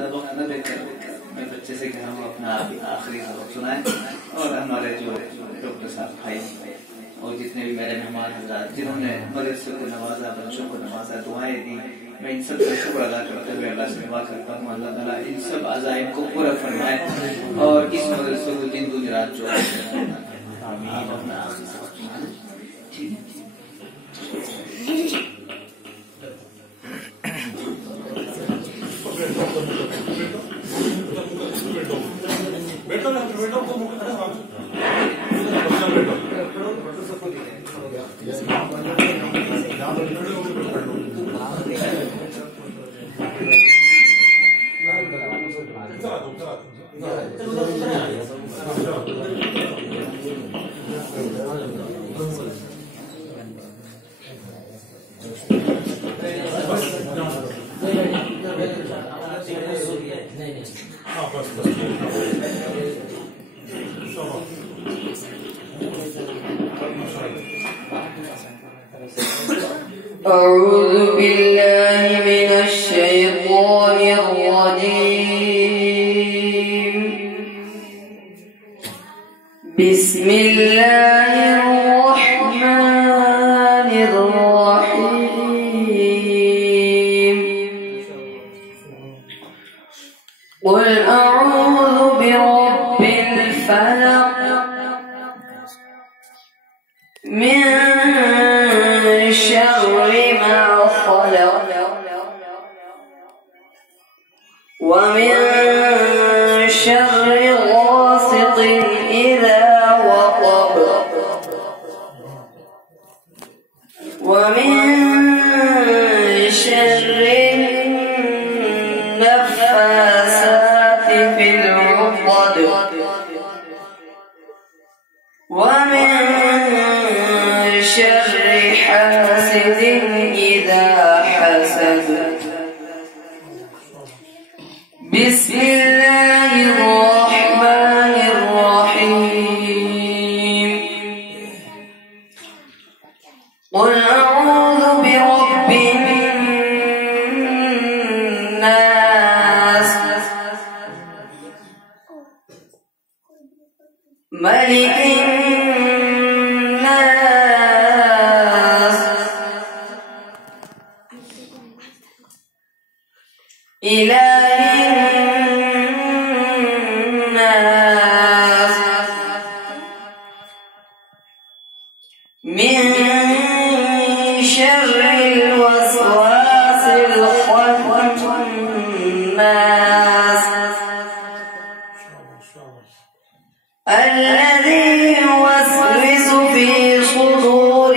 ज़्यादा वक्त न देकर मैं बच्चे से कहा वो अपना आखिरी सबक सुनाए और हमारे जो डॉक्टर साहब भाई और जितने भी मेरे मेहमान हज़रात जिन्होंने मदरसे को नवाजा, बच्चों को नवाजा, दुआएं दी, मैं इन सब का शुक्र अदा करते हुए अल्लाह से दुआ करता हूँ अल्लाह ताला इन सब अज़ाइम को पूरा फरमाए और इस मदरसे को दिन गुजरात जो अपना आखिरी सबक सुनाए। ठीक है। أعوذ بالله من الشيطان الرجيم. بسم الله الرحمن الرحيم. قل أعوذ برب الفلق من شر ما خلق ومن شر غاسق إذا وقب ومن شر النفاثات في العقد ومن شر حاسد إذا حسد. بسم الله الرحمن الرحيم. قل أعوذ برب الناس ملك الناس إله الناس من شر الوسواس الخناس الذي يوسوس في صدور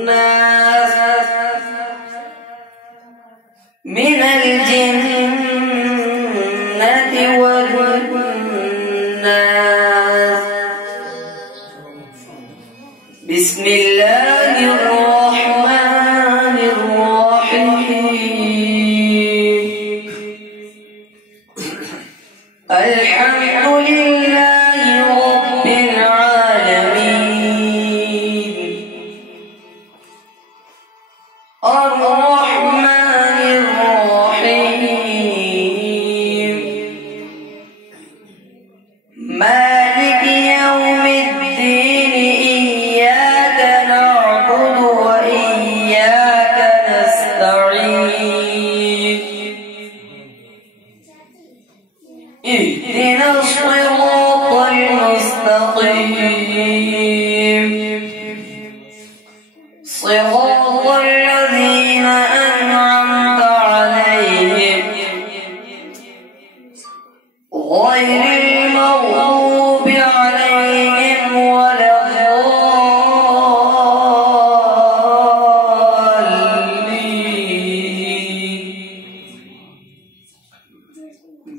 الناس من الجنة والناس. بسم الله الرحمن الرحيم. الحمد لله رب العالمين الرحمن الرحيم مالك يوم الدين إياك نعبد وإياك نستعين اهدنا الصراط المستقيم صراط الذين أنعمت عليهم غير المغضوب عليهم ولا الضالين.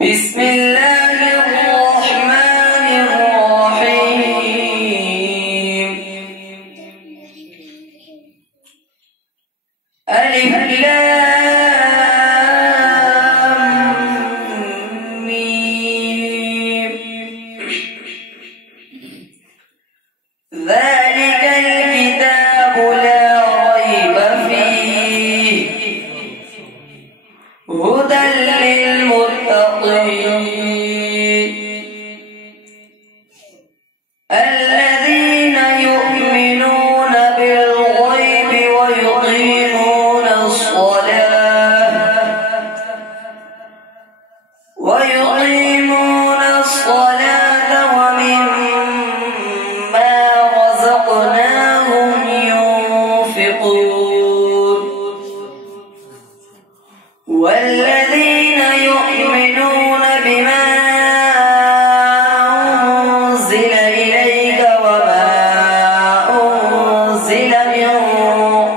بسم الله الرحمن الرحيم. ألف لام ميم ذلك الكتاب لا ريب فيه والذين يؤمنون بما أنزل إليك وما أنزل من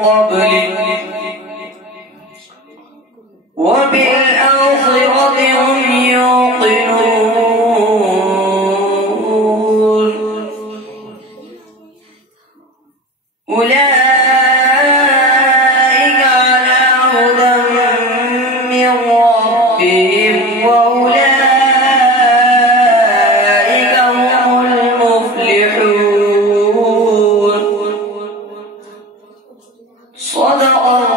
قبلك وبالآخرة هم يوقنون أولئك على هدى من ربهم وأولئك هم المفلحون. صدق الله